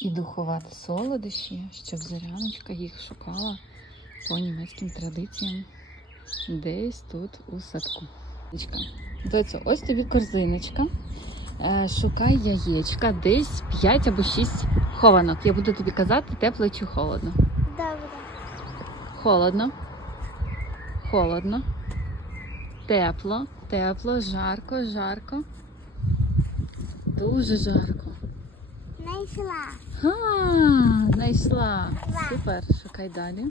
Іду ховати солодощі, щоб Зоряночка їх шукала по німецьким традиціям десь тут у садку. Доцю, ось тобі корзиночка. Е, Шукай яєчка, десь 5 або 6 хованок. Я буду тобі казати, тепло чи холодно. Добре. Холодно. Холодно. Тепло, тепло, жарко, жарко. Дуже жарко. Знайшла. Ха, знайшла. Супер, шукай далі.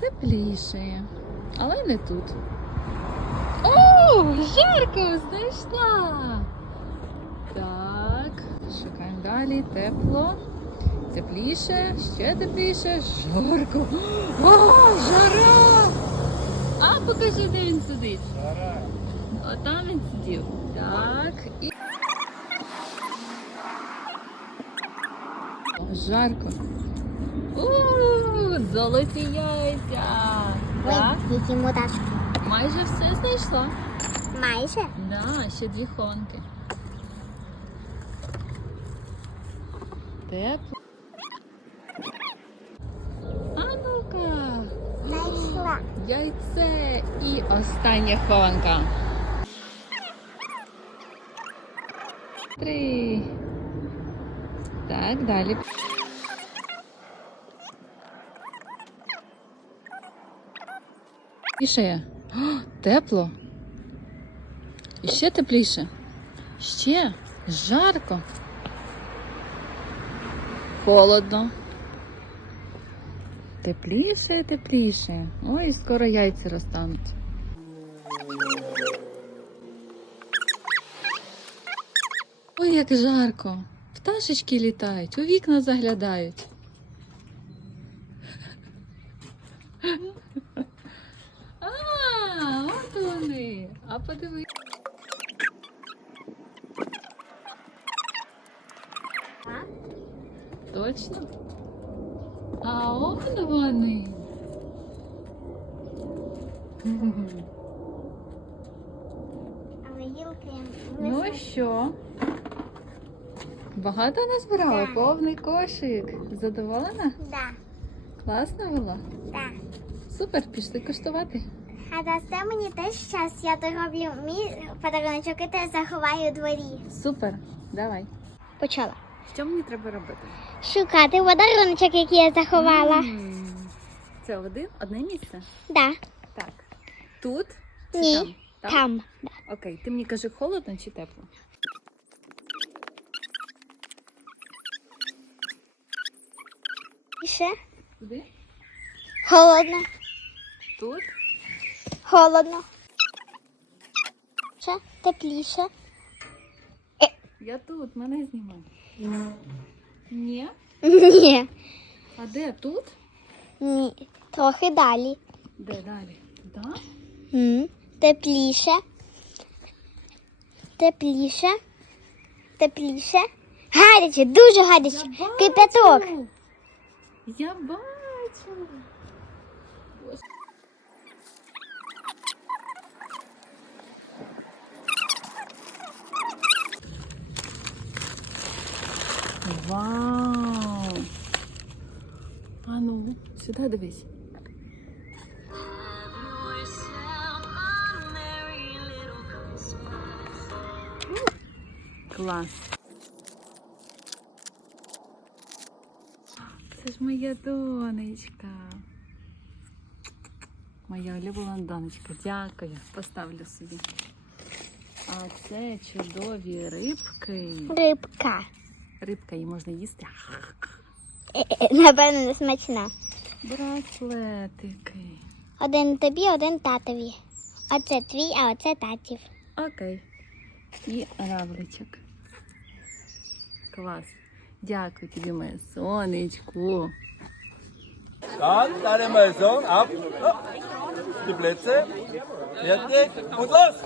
Тепліше, але не тут. О, жарко, знайшла. Так, шукаємо далі. Тепло. Тепліше, ще тепліше, жарко. О, жара! А, покажи, де він сидить. Отам він сидів. Так. І... Жарко. У, золоті яйця. Так. Ой, які мудачки. Майже все знайшла. Майже. Да, ще дві хонки. Тепло. А ну-ка. Знайшла. Яйце і остання хованка. Три. Так, далі. О, тепло. І ще тепліше. Ще жарко. Холодно. Тепліше, тепліше. Ой, скоро яйця розтануть. Ой, як жарко. Пташечки літають, у вікна заглядають. А, от вони. А подиви. А? Точно? А он вони. Ну і що? Багато назбирала? Так. Повний кошик. Задоволена? Да, Класно було? да. Супер, пішли куштувати. А дасте мені теж час, я дороблю мій подарунок і теж заховаю у дворі. Супер, давай. Почала. Що мені треба робити? Шукати подарунок, який я заховала. М, Це один, одне місце? Да. Так. Тут? Чи Ні, там? Там? Там. Окей, ти мені кажи, холодно чи тепло? І ще? Туди? Холодно. Тут? Холодно. Ще тепліше. Я тут, мене знімай. Ні? Ні. А де тут? Ні. Трохи далі. Де далі? Да? М, Тепліше. Тепліше. Тепліше. Гаряче, дуже гаряче. Кипяток. Я бачу. Боже. Вау! А ну, сюди дивись. Клас. Це ж моя донечка. Моя улюблена донечка. Дякую. Поставлю собі. А це чудові рибки. Рибка. Рибка її можна їсти. Напевно, не смачна. Браслетики. Один тобі, один татові. Оце твій, а оце татів. Окей. І равличок. Клас. Дякую тобі, моє сонечко. Dann deine Maison ab. Die Plätze. Fertig. Und los!